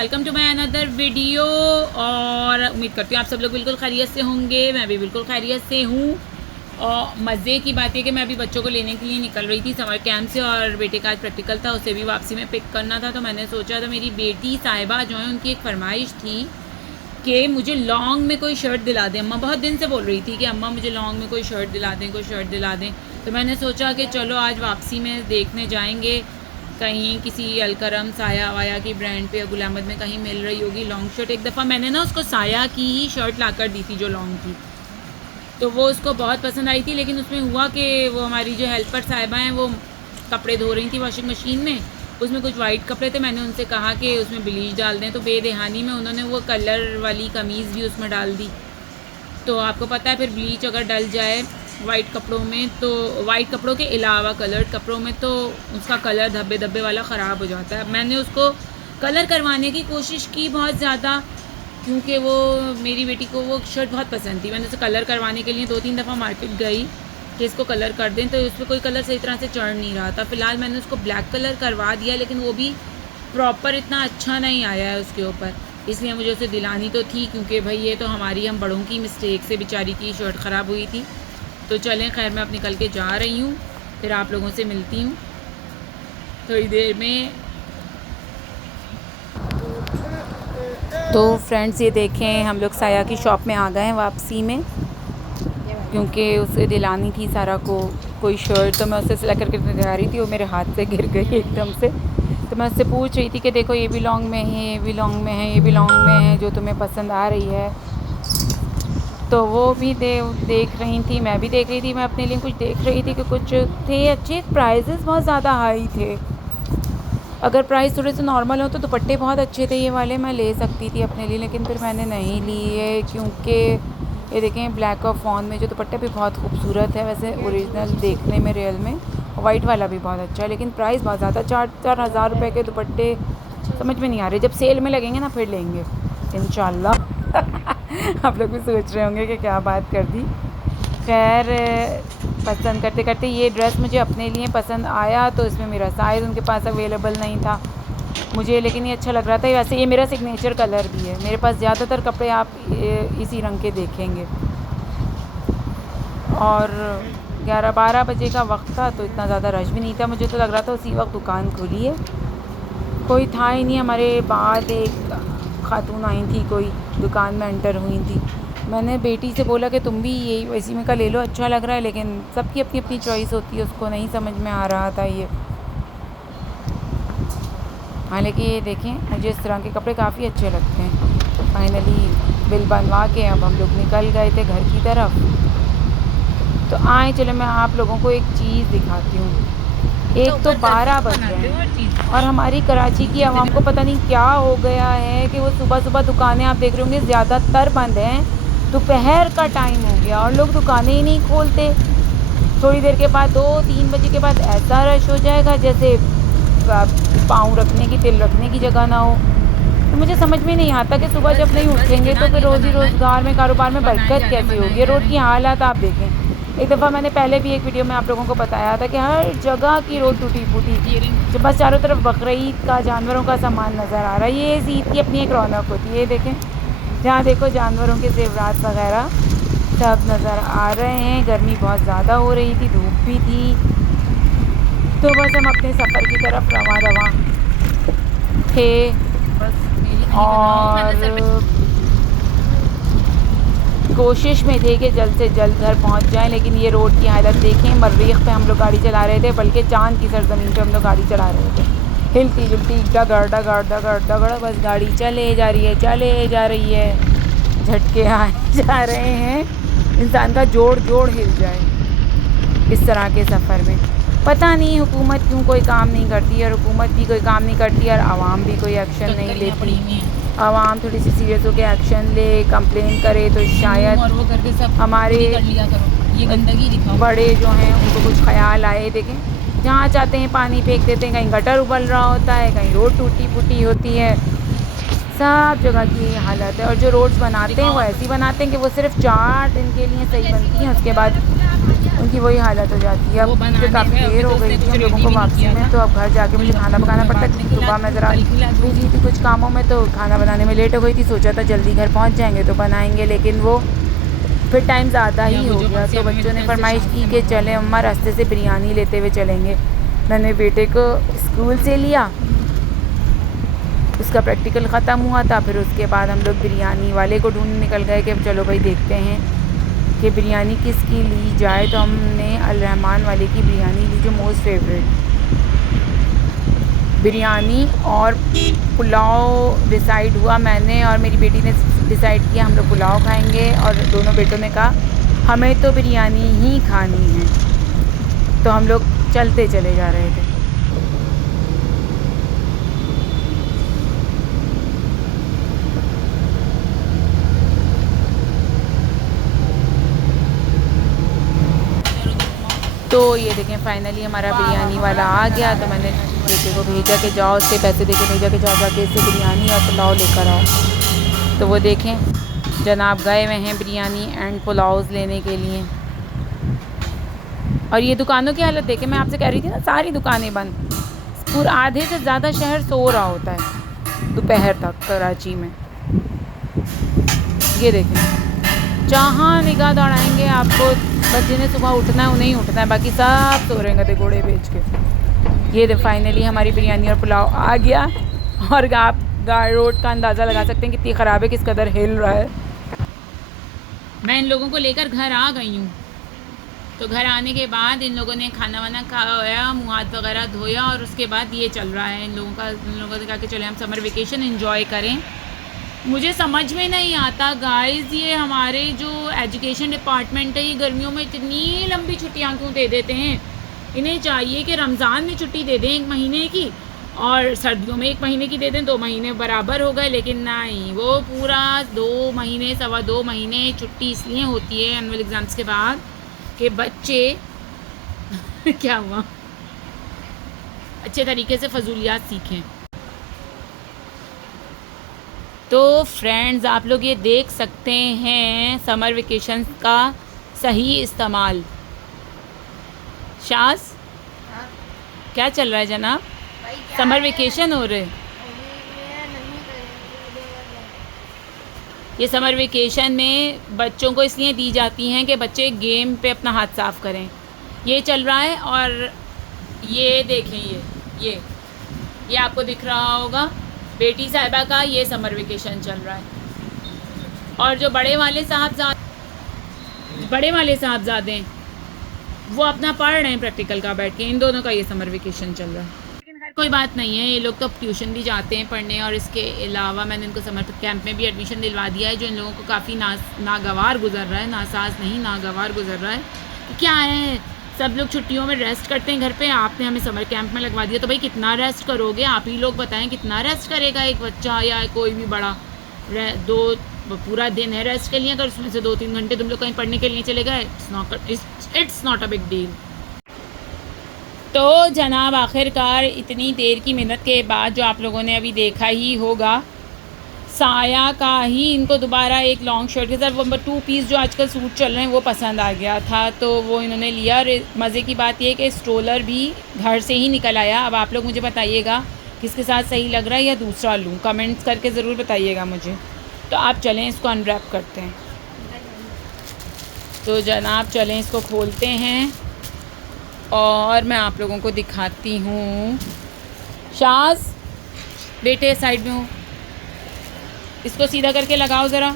Welcome to my another video. और उम्मीद करती हूँ आप सब लोग बिल्कुल खैरियत से होंगे। मैं भी बिल्कुल खैरियत से हूँ। और मज़े की बात है कि मैं अभी बच्चों को लेने के लिए निकल रही थी समर कैंप से, और बेटे का आज प्रैक्टिकल था, उसे भी वापसी में पिक करना था। तो मैंने सोचा था, मेरी बेटी साहिबा जो है उनकी एक फरमाइश थी कि मुझे लॉन्ग में कोई शर्ट दिला दें। अम्मा बहुत दिन से बोल रही थी कि अम्मा मुझे लॉन्ग में कोई शर्ट दिला दें, कोई शर्ट दिला दें। तो मैंने सोचा कि चलो आज वापसी में देखने जाएंगे कहीं किसी अलकरम साया वाया की ब्रांड पे या गुल अहमद में कहीं मिल रही होगी लॉन्ग शर्ट। एक दफ़ा मैंने ना उसको साया की ही शर्ट ला कर दी थी जो लॉन्ग थी, तो वो उसको बहुत पसंद आई थी। लेकिन उसमें हुआ कि वो हमारी जो हेल्पर साहिबा हैं वो कपड़े धो रही थी वॉशिंग मशीन में, उसमें कुछ वाइट कपड़े थे। मैंने उनसे कहा कि उसमें ब्लीच डाल दें, तो बेदहानी में उन्होंने वो कलर वाली कमीज़ भी उसमें डाल दी। तो आपको पता है फिर ब्लीच अगर डल जाए वाइट कपड़ों में, तो वाइट कपड़ों के अलावा कलर्ड कपड़ों में, तो उसका कलर धब्बे धब्बे वाला ख़राब हो जाता है। मैंने उसको कलर करवाने की कोशिश की बहुत ज़्यादा, क्योंकि वो मेरी बेटी को वो शर्ट बहुत पसंद थी। मैंने उसे कलर करवाने के लिए 2-3 दफ़ा मार्केट गई कि इसको कलर कर दें, तो उस पर कोई कलर सही तरह से चढ़ नहीं रहा था। फ़िलहाल मैंने उसको ब्लैक कलर करवा दिया, लेकिन वो भी प्रॉपर इतना अच्छा नहीं आया है उसके ऊपर, इसलिए मुझे उसे दिलानी तो थी, क्योंकि भाई ये तो हम बड़ों की मिस्टेक से बेचारी की शर्ट ख़राब हुई थी। तो चलें, खैर मैं अब निकल के जा रही हूँ, फिर आप लोगों से मिलती हूँ थोड़ी देर में। तो फ्रेंड्स ये देखें, हम लोग साया की शॉप में आ गए हैं वापसी में, क्योंकि उसे दिलानी थी सारा को कोई शर्ट। तो मैं उससे सिलेक्ट करके दिला रही थी, वो मेरे हाथ से गिर गई एकदम से। तो मैं उससे पूछ रही थी कि देखो ये भी लॉन्ग में है, ये भी लॉन्ग में है, ये भी लॉन्ग में है, जो तुम्हें पसंद आ रही है। तो वो भी देख रही थी, मैं भी देख रही थी। मैं अपने लिए कुछ देख रही थी कि कुछ थे अच्छे, प्राइसेस बहुत ज़्यादा हाई थे। अगर प्राइस थोड़े से नॉर्मल हो तो दुपट्टे बहुत अच्छे थे, ये वाले मैं ले सकती थी अपने लिए, लेकिन फिर मैंने नहीं लिए, क्योंकि ये देखें ब्लैक और फॉन में जो दुपट्टा भी बहुत खूबसूरत है वैसे ओरिजिनल देखने में, रियल में। वाइट वाला भी बहुत अच्छा है, लेकिन प्राइस बहुत ज़्यादा, 4-4 हज़ार रुपये के दुपट्टे समझ में नहीं आ रहे। जब सेल में लगेंगे ना फिर लेंगे इंशाल्लाह। आप लोग भी सोच रहे होंगे कि क्या बात कर दी। खैर पसंद करते करते ये ड्रेस मुझे अपने लिए पसंद आया, तो इसमें मेरा साइज़ उनके पास अवेलेबल नहीं था मुझे, लेकिन ये अच्छा लग रहा था। वैसे ये मेरा सिग्नेचर कलर भी है, मेरे पास ज़्यादातर कपड़े आप इसी रंग के देखेंगे। और 11-12 बजे का वक्त था, तो इतना ज़्यादा रश भी नहीं था। मुझे तो लग रहा था उसी वक्त दुकान खुली है, कोई था ही नहीं। हमारे बाद एक खातून आई थी, कोई दुकान में एंटर हुई थी। मैंने बेटी से बोला कि तुम भी यही वैसी में का ले लो, अच्छा लग रहा है, लेकिन सबकी अपनी अपनी चॉइस होती है, उसको नहीं समझ में आ रहा था ये। हालांकि ये देखें, मुझे इस तरह के कपड़े काफ़ी अच्छे लगते हैं। फाइनली बिल बनवा के अब हम लोग निकल गए थे घर की तरफ। तो आए चलो मैं आप लोगों को एक चीज़ दिखाती हूँ। एक तो 12 बज रहे हैं और हमारी कराची की आवाम को पता नहीं क्या हो गया है कि वो सुबह सुबह दुकानें आप देख रहे होंगे ज़्यादातर बंद हैं। दोपहर का टाइम हो गया और लोग दुकानें ही नहीं खोलते। थोड़ी देर के बाद 2-3 बजे के बाद ऐसा रश हो जाएगा जैसे पाँव रखने की, तिल रखने की जगह ना हो। तो मुझे समझ में नहीं आता कि सुबह जब नहीं उठेंगे तो फिर रोज़ी रोज़गार में, कारोबार में बरकत कैसे होगी। रोड की हालत आप देखें। एक दफ़ा मैंने पहले भी एक वीडियो में आप लोगों को बताया था कि हर जगह की रोड टूटी फूटी, जो बस चारों तरफ बकरीद का, जानवरों का सामान नज़र आ रहा है। ये इस ईद की अपनी एक रौनक होती है। ये देखें, जहाँ देखो जानवरों के ज़ेवरात वगैरह सब नज़र आ रहे हैं। गर्मी बहुत ज़्यादा हो रही थी, धूप भी थी, तो बस हम अपने सफ़र की तरफ रवां थे। और कोशिश में थे कि जल्द से जल्द घर पहुंच जाएं, लेकिन ये रोड की हालत देखें। मरीख पे हम लोग गाड़ी चला रहे थे, बल्कि चांद की सरजमीन पे हम लोग गाड़ी चला रहे थे। हिलती जुलती डगड़ डगड़ डगड़ डगड़, बस गाड़ी चले जा रही है, चले जा रही है। झटके आए जा रहे हैं, इंसान का जोड़ जोड़ हिल जाए इस तरह के सफ़र में। पता नहीं हुकूमत क्यों कोई काम नहीं करती, और हुकूमत भी कोई काम नहीं करती और आवाम भी कोई एक्शन नहीं लेती। आवाम थोड़ी सी सीरियस होकर एक्शन ले, कंप्लेन करे, तो शायद हमारे बड़े जो हैं उनको कुछ ख्याल आए। देखें, जहाँ चाहते हैं पानी फेंक देते हैं, कहीं गटर उबल रहा होता है, कहीं रोड टूटी फूटी होती है, सब जगह की हालत है। और जो रोड्स बनाते हैं वो ऐसी बनाते हैं कि वो सिर्फ 4 दिन के लिए सही बनती हैं, उसके बाद उन की वही हालत हो जाती है। अब मुझे काफ़ी देर हो गई थी हम लोगों को वापसी में, तो अब घर जाके मुझे खाना पकाना पड़ता है। सुबह मैं ज़रा बिजी थी कुछ कामों में, तो खाना बनाने में लेट हो गई थी। सोचा था जल्दी घर पहुंच जाएंगे तो बनाएंगे, लेकिन वो फिर टाइम ज़्यादा ही हो गया। तो बच्चों ने फरमाइश की कि चलें अम्मा रास्ते से बिरयानी लेते हुए चलेंगे। मैंने बेटे को स्कूल से लिया, उसका प्रैक्टिकल ख़त्म हुआ था, फिर उसके बाद हम लोग बिरयानी वाले को ढूंढ निकल गए कि चलो भाई देखते हैं कि बिरयानी किसकी ली जाए। तो हमने अल रहमान वाले की बिरयानी ली, जो मोस्ट फेवरेट बिरयानी। और पुलाव डिसाइड हुआ, मैंने और मेरी बेटी ने डिसाइड किया हम लोग पुलाव खाएंगे, और दोनों बेटों ने कहा हमें तो बिरयानी ही खानी है। तो हम लोग चलते चले जा रहे थे। तो ये देखें फाइनली हमारा बिरयानी वाला आ गया। तो मैंने बेटे को भेजा कि जाओ, उसके पैसे देके भेजा कि जाओ जाके इससे बिरयानी और पुलाव लेकर आओ। तो वो देखें जनाब गए हुए हैं बिरयानी एंड पुलाव लेने के लिए। और ये दुकानों की हालत देखें, मैं आपसे कह रही थी ना सारी दुकानें बंद। पूरा आधे से ज़्यादा शहर सो रहा होता है दोपहर तक कराची में। ये देखें जहाँ निगाह दौड़ाएंगे आपको, बस जिन्हें सुबह उठना है उन्हें ही उठना है, बाकी सब सो रहे गधे घोड़े बेच के। ये फाइनली हमारी बिरयानी और पुलाव आ गया। और आप रोड का अंदाज़ा लगा सकते हैं कितनी ख़राब है, किस कदर हिल रहा है। मैं इन लोगों को लेकर घर आ गई हूँ। तो घर आने के बाद इन लोगों ने खाना वाना खाया, मुँह हाथ वगैरह धोया, और उसके बाद ये चल रहा है इन लोगों ने कहा कि चले हम समर वेकेशन एंजॉय करें। मुझे समझ में नहीं आता गाइस, ये हमारे जो एजुकेशन डिपार्टमेंट है ये गर्मियों में इतनी लंबी छुट्टियां क्यों दे देते हैं। इन्हें चाहिए कि रमज़ान में छुट्टी दे दें 1 महीने की, और सर्दियों में 1 महीने की दे दें, 2 महीने बराबर हो गए। लेकिन नहीं, वो पूरा 2 महीने 2.25 महीने छुट्टी इसलिए होती है एनुअल एग्ज़ाम्स के बाद कि बच्चे क्या हुआ, अच्छे तरीके से फजूलियात सीखें। तो फ्रेंड्स आप लोग ये देख सकते हैं समर वेकेशन का सही इस्तेमाल। शाज क्या चल रहा है जनाब? समर वेकेशन हो रहे। ये समर वेकेशन में बच्चों को इसलिए दी जाती हैं कि बच्चे गेम पे अपना हाथ साफ़ करें। ये चल रहा है। और ये देखें ये आपको दिख रहा होगा बेटी साहिबा का ये समर वेकेशन चल रहा है। और जो बड़े वाले साहबजादे हैं वो अपना पढ़ रहे हैं प्रैक्टिकल का बैठ के। इन दोनों का ये समर वेकेशन चल रहा है। लेकिन खैर कोई बात नहीं है, ये लोग तो ट्यूशन भी जाते हैं पढ़ने, और इसके अलावा मैंने इनको समर कैंप में भी एडमिशन दिलवा दिया है, जो इन लोगों को काफ़ी नागवार गुजर रहा है। नासाज नहीं, नागवार गुजर रहा है। तो क्या है, सब लोग छुट्टियों में रेस्ट करते हैं घर पे, आपने हमें समर कैंप में लगवा दिया, तो भाई कितना रेस्ट करोगे? आप ही लोग बताएं कितना रेस्ट करेगा एक बच्चा या कोई भी बड़ा। पूरा दिन है रेस्ट के लिए, अगर उसमें से 2-3 घंटे तुम लोग कहीं पढ़ने के लिए चले गए, it's not a big deal. तो जनाब आखिरकार इतनी देर की मेहनत के बाद जो आप लोगों ने अभी देखा ही होगा, साया का ही इनको दोबारा एक लॉन्ग शर्ट के साथ वो 2 पीस जो आजकल सूट चल रहे हैं वो पसंद आ गया था, तो वो इन्होंने लिया। और मज़े की बात ये कि स्ट्रोलर भी घर से ही निकल आया। अब आप लोग मुझे बताइएगा किसके साथ सही लग रहा है या दूसरा लूँ, कमेंट्स करके ज़रूर बताइएगा मुझे। तो आप चलें इसको अनरैप करते हैं। तो जनाब चलें इसको खोलते हैं और मैं आप लोगों को दिखाती हूँ। शाज बेटे साइड में हो, इसको सीधा करके लगाओ ज़रा।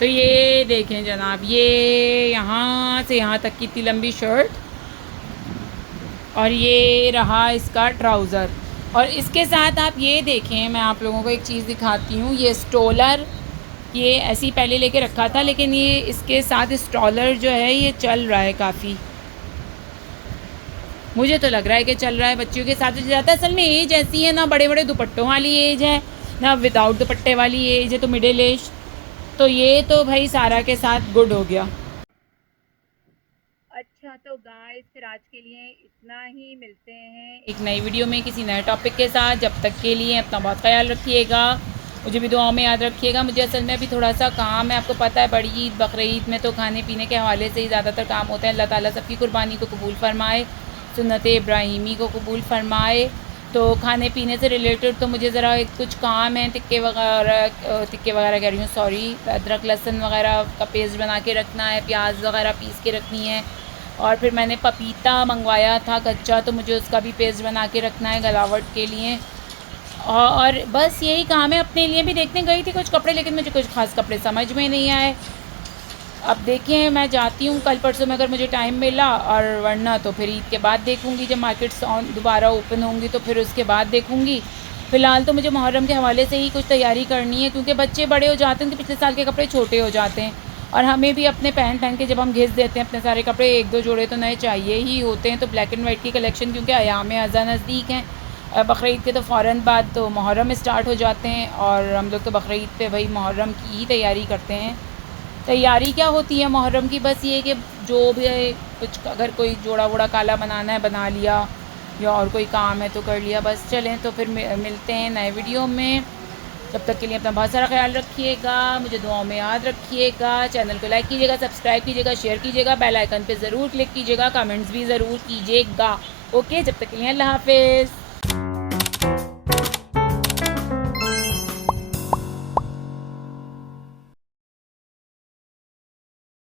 तो ये देखें जनाब, ये यहाँ से यहाँ तक की इतनी लंबी शर्ट, और ये रहा इसका ट्राउज़र। और इसके साथ आप ये देखें, मैं आप लोगों को एक चीज़ दिखाती हूँ। ये स्ट्रोलर ये ऐसे ही पहले लेके रखा था, लेकिन ये इसके साथ स्ट्रोलर जो है ये चल रहा है काफ़ी, मुझे तो लग रहा है कि चल रहा है। बच्चियों के साथ ज़्यादा असल में एज ऐसी है, ना बड़े बड़े दुपट्टों वाली एज है ना विदाउट दुपट्टे वाली एज है, तो मिडिल एज। तो ये तो भाई सारा के साथ गुड हो गया। अच्छा तो गाइस फिर आज के लिए इतना ही, मिलते हैं एक नई वीडियो में किसी नए टॉपिक के साथ। जब तक के लिए अपना बहुत ख्याल रखिएगा। मुझे भी दुआओं में याद रखिएगा। मुझे असल में अभी थोड़ा सा काम है, आपको पता है बड़ी ईद बकरीद ईद में तो खाने पीने के हवाले से ही ज़्यादातर काम होता है। अल्लाह ताला सबकी कुर्बानी को कबूल फ़रमाए, सुन्नत इब्राहीमी को कबूल फ़रमाए। तो खाने पीने से रिलेटेड तो मुझे ज़रा कुछ काम है, टिक्के वगैरह कह रही हूँ, सॉरी, अदरक लहसुन वगैरह का पेस्ट बना के रखना है, प्याज वगैरह पीस के रखनी है। और फिर मैंने पपीता मंगवाया था कच्चा, तो मुझे उसका भी पेस्ट बना के रखना है गलावट के लिए। और बस यही काम है। अपने लिए भी देखने गई थी कुछ कपड़े, लेकिन मुझे कुछ ख़ास कपड़े समझ में नहीं आए। अब देखिए, मैं जाती हूँ कल परसों में अगर मुझे टाइम मिला, और वरना तो फिर ईद के बाद देखूँगी, जब मार्केट्स दोबारा ओपन होंगी तो फिर उसके बाद देखूँगी। फ़िलहाल तो मुझे मुहर्रम के हवाले से ही कुछ तैयारी करनी है, क्योंकि बच्चे बड़े हो जाते हैं, उनके पिछले साल के कपड़े छोटे हो जाते हैं, और हमें भी अपने पहन के जब हम घिस देते हैं अपने सारे कपड़े, 1-2 जोड़े तो नए चाहिए ही होते हैं। तो ब्लैक एंड वाइट की कलेक्शन, क्योंकि अयाम अज़ा नज़दीक हैं, बकरीद के तो फ़ौरन बाद तो मुहर्रम स्टार्ट हो जाते हैं, और हम लोग तो बकरीद पे भाई मुहर्रम की ही तैयारी करते हैं। तैयारी क्या होती है मुहर्रम की, बस ये कि जो भी है, कुछ अगर कोई जोड़ा वोड़ा काला बनाना है बना लिया, या और कोई काम है तो कर लिया। बस चलें, तो फिर मिलते हैं नए वीडियो में। तब तक के लिए अपना बहुत सारा ख्याल रखिएगा, मुझे दुआओं में याद रखिएगा। चैनल को लाइक कीजिएगा, सब्सक्राइब कीजिएगा, शेयर कीजिएगा, बेल आइकन पे ज़रूर क्लिक कीजिएगा, कमेंट्स भी ज़रूर कीजिएगा। ओके, जब तक के लिए अल्लाह हाफ़िज़।